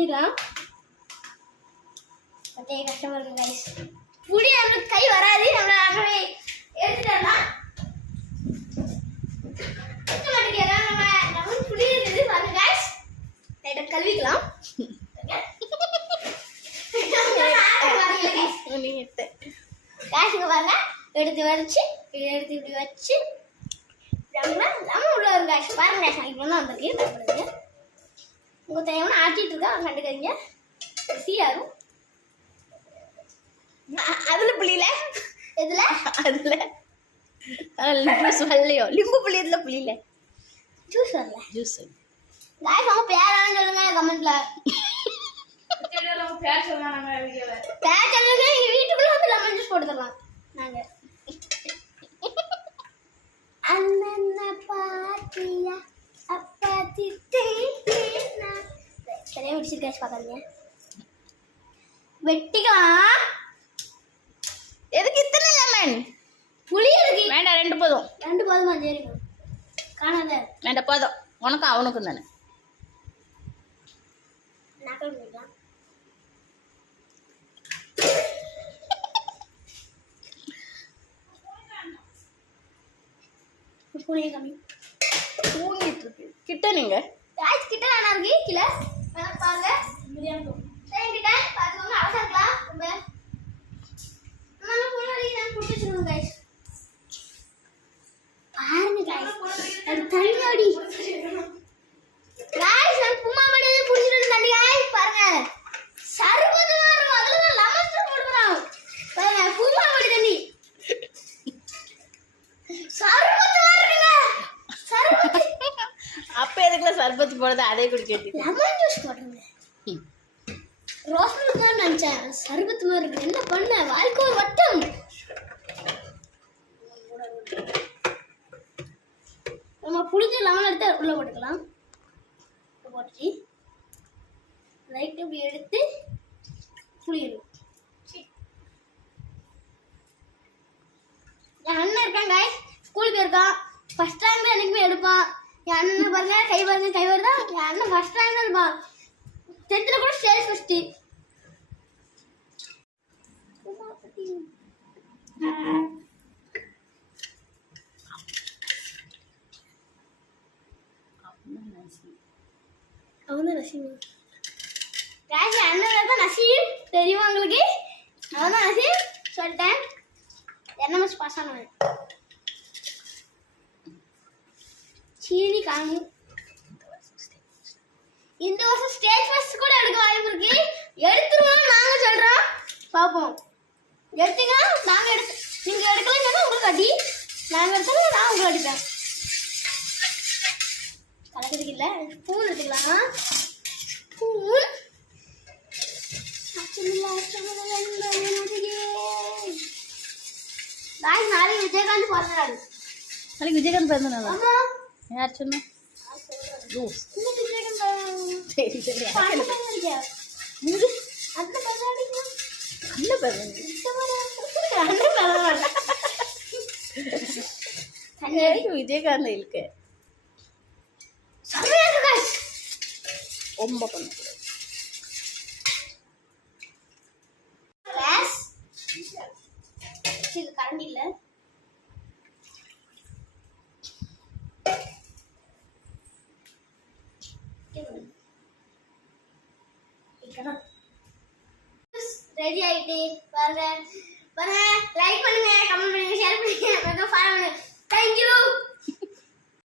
புரிஞ்சுக்கலாம். அதே கஷ்டமா இருக்கு கைஸ். புளி நம்மளுக்கு கை வராது, நம்ம எடுத்துடலாம். நம்ம புளி இருக்குது பாருங்க கைஸ். லைட்டா கழுவிக்கலாம். காசுங்க பாருங்க, எடுத்து வச்சு எடுத்து இப்படி வச்சு நம்ம உள்ள ஒரு காசு பாருங்க. இப்போ தான் வந்திருக்கு. உங்கள் தேவையான ஆட்டிட்டு இருக்கா கண்டுக்காதீங்க, சீயாரும். அதில் புளியில எதுல அதில் ஜூஸ் வரலையோ? லிம்பு புளி இதில் புளியில ஜூஸ் வரல. ஜூஸ் காய்ஸ் அவங்க பேரானு சொல்லுங்க கமெண்ட்ல. பேர் சொல்லுங்க, எங்கள் வீட்டுக்குள்ள வந்து லெமன் ஜூஸ் போட்டு தரலாம் நாங்கள். அண்ணன் பாத்தியா அப்பாத்தி சரியா வெடிச்சிருக்காச்சு பார்க்காதீங்க. வெட்டிக்கலாம். எதுக்கு இத்தனை லெமன்? புளி எதுக்கு? வேண்டாம், 2 போதும். 2 போதுமா? சரி காணாத. வேண்டாம் போதும், உனக்கும் அவனுக்கும் தானே. நக்கல் பண்ணிக்கலாம். புளியை கம்மி தூங்கிட்டு இருக்கு. கிட்ட நீங்க கிட்ட வேணா இருக்கு கீழே பாருங்க. பிரியாணி சரி கிட்ட பார்த்துக்கோங்க. அவசரக்கலாம் ரொம்ப நம்ம போன வரைக்கும் நான் கொடுத்து வச்சிருக்கோம் கைஸ். பாருங்க கைஸ், அது தண்ணியோடி கைஸ். நான் பும்மா மடியில புடிச்சிட்டு தண்ணி கைஸ் பாருங்க. சர்பத்து வரும், அதுல லெமன் ஜூஸ் போடுறான் பாருங்க. பும்மா மடி தண்ணி சர்பத்து வருதுங்க. சர்பத்து அப்ப எதுக்குல சர்பத்து போடுறது? அதே குடிக்கிறது. லெமன் ஜூஸ் போடுங்க. ரோஸ் மில்க் தான் நினைச்சேன், சர்பத்து மாதிரி இருக்கு. என்ன பண்ண? வாழ்க்கை ஒரு வட்டம். நம்ம புளிஞ்ச லெமன் எடுத்து உள்ள போட்டுக்கலாம். போட்டு லைட் இப்படி எடுத்து புளியணும். என் அண்ணன் இருக்காங்க ஸ்கூலுக்கு போயிருக்கான். ஃபர்ஸ்ட் டைம் தான் எனக்குமே எடுப்பான். என் அண்ணன் பாருங்க, கை பாருங்க, கை வருதா? என் அண்ணன் ஃபர்ஸ்ட் டைம் தான் எடுப்பான். 10th கூட ஸ்டேஜ் ஃபர்ஸ்ட். அவன் தான் நசீம். காசு அண்ணன் தான் நசீம் தெரியுமா உங்களுக்கு? அவன் தான் நசீம் சொல்லிட்டேன். NMS பாஸ் ஆனவன். சீனி காணும். இந்த வருஷம் ஸ்டேஜ் ஃபர்ஸ்ட் கூட எடுக்க வாய்ப்பு இருக்கு. எடுத்துருவோம் நாங்க சொல்றோம், பாப்போம். எடுத்தீங்கன்னா நாங்க எடுத்து, நீங்க எடுக்கலன்னா உங்களுக்கு அடி, நாங்க எடுத்தா நான் உங்களுக்கு அடிப்பேன். கலக்கிறதுக்கு இல்லை, ஸ்பூன் எடுத்துக்கலாம். ஸ்பூன் நாளைக்கு விஜயகாந்த் பிறந்தநாள். நாளைக்கு விஜயகாந்த் பிறந்தநாள்? ஆமா. யார் சொன்னா? ஜூஸ். சரி சரி. விஜயகாந்த் இருக்கு. ரொம்ப பண்ணக்கூடாது. கரண்டி இல்ல. ரெடி ஆயிட்டு பாருங்க பாருங்க. லைட்